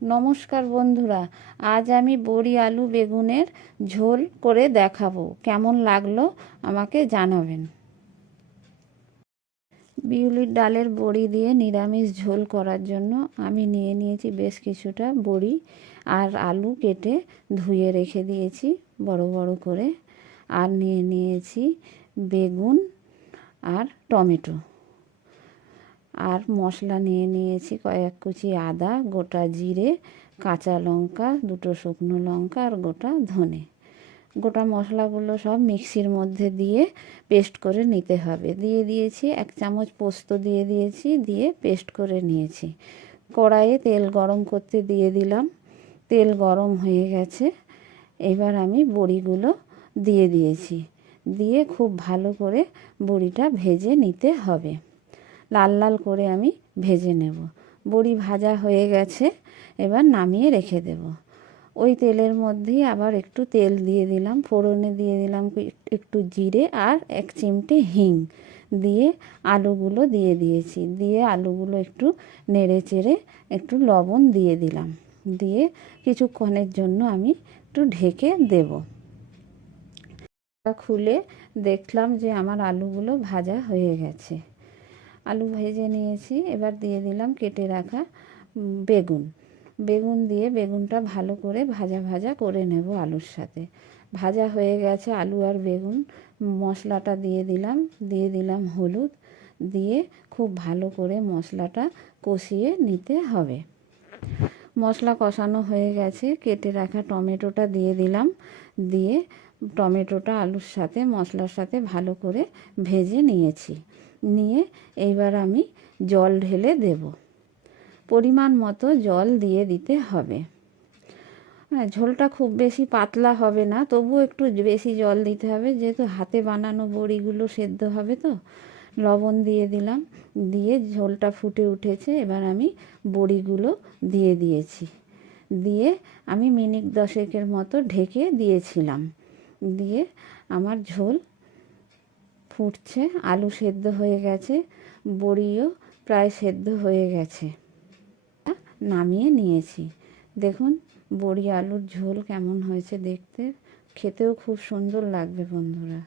নমস্কার বন্ধুরা, আজ আমি বড়ি আলু বেগুনের ঝোল করে দেখাবো। কেমন লাগলো আমাকে জানাবেন। বিউলির ডালের বড়ি দিয়ে নিরামিষ ঝোল করার জন্য আমি নিয়ে নিয়েছি বেশ কিছুটা বড়ি আর আলু কেটে ধুয়ে রেখে দিয়েছি বড় বড় করে। আর নিয়ে নিয়েছি বেগুন আর টমেটো। আর মশলা নিয়ে নিয়েছি কয়েক কুচি আদা, গোটা জিরে, কাঁচা লঙ্কা, দুটো শুকনো লঙ্কা আর গোটা ধনে। গোটা মশলাগুলো সব মিক্সির মধ্যে দিয়ে পেস্ট করে নিতে হবে। দিয়ে দিয়েছি 1 চামচ পোস্ত, দিয়ে দিয়েছি, দিয়ে পেস্ট করে নিয়েছি। কড়াইয়ে তেল গরম করতে দিয়ে দিলাম। তেল গরম হয়ে গেছে। এবার আমি বড়িগুলো দিয়ে দিয়েছি। দিয়ে খুব ভালো করে বড়িটা ভেজে নিতে হবে। লাল লাল করে আমি ভেজে নেব। বড়ি ভাজা হয়ে গেছে, এবার নামিয়ে রেখে দেব। ওই তেলের মধ্যেই আবার একটু তেল দিয়ে দিলাম, ফোড়নে দিয়ে দিলাম একটু জিরে আর 1 চিমটে হিং, দিয়ে আলুগুলো দিয়ে দিয়েছি। দিয়ে আলুগুলো একটু নেড়ে চেড়ে একটু লবণ দিয়ে দিলাম। দিয়ে কিছুক্ষণের জন্য আমি একটু ঢেকে দেব। খুলে দেখলাম যে আমার আলুগুলো ভাজা হয়ে গেছে। আলু ভেজে নিয়েছি। এবার দিয়ে দিলাম কেটে রাখা বেগুন। বেগুন দিয়ে বেগুনটা ভালো করে ভাজা ভাজা করে নেব আলুর সাথে। ভাজা হয়ে গেছে আলু আর বেগুন। মশলাটা দিয়ে দিলাম, দিয়ে দিলাম হলুদ, দিয়ে খুব ভালো করে মশলাটা কষিয়ে নিতে হবে। মশলা কষানো হয়ে গেছে, কেটে রাখা টমেটোটা দিয়ে দিলাম। দিয়ে টমেটোটা আলুর সাথে মশলার সাথে ভালো করে ভেজে নিয়েছি। নিয়ে এইবার আমি জল ঢেলে দেব। পরিমাণ মতো জল দিয়ে দিতে হবে। হ্যাঁ, ঝোলটা খুব বেশি পাতলা হবে না, তবু একটু বেশি জল দিতে হবে, যেহেতু হাতে বানানো বড়িগুলো সেদ্ধ হবে তো। লবণ দিয়ে দিলাম। দিয়ে ঝোলটা ফুটে উঠেছে। এবার আমি বড়িগুলো দিয়ে দিয়েছি। দিয়ে আমি মিনিট 10 মতো ঢেকে দিয়েছিলাম। দিয়ে আমার ঝোল ফুটছে, আলু সেদ্ধ হয়ে গেছে, বড়িও প্রায় সেদ্ধ হয়ে গেছে। নামিয়ে নিয়েছি। দেখুন বড়ি আলুর ঝোল কেমন হয়েছে দেখতে, খেতেও খুব সুন্দর লাগবে বন্ধুরা।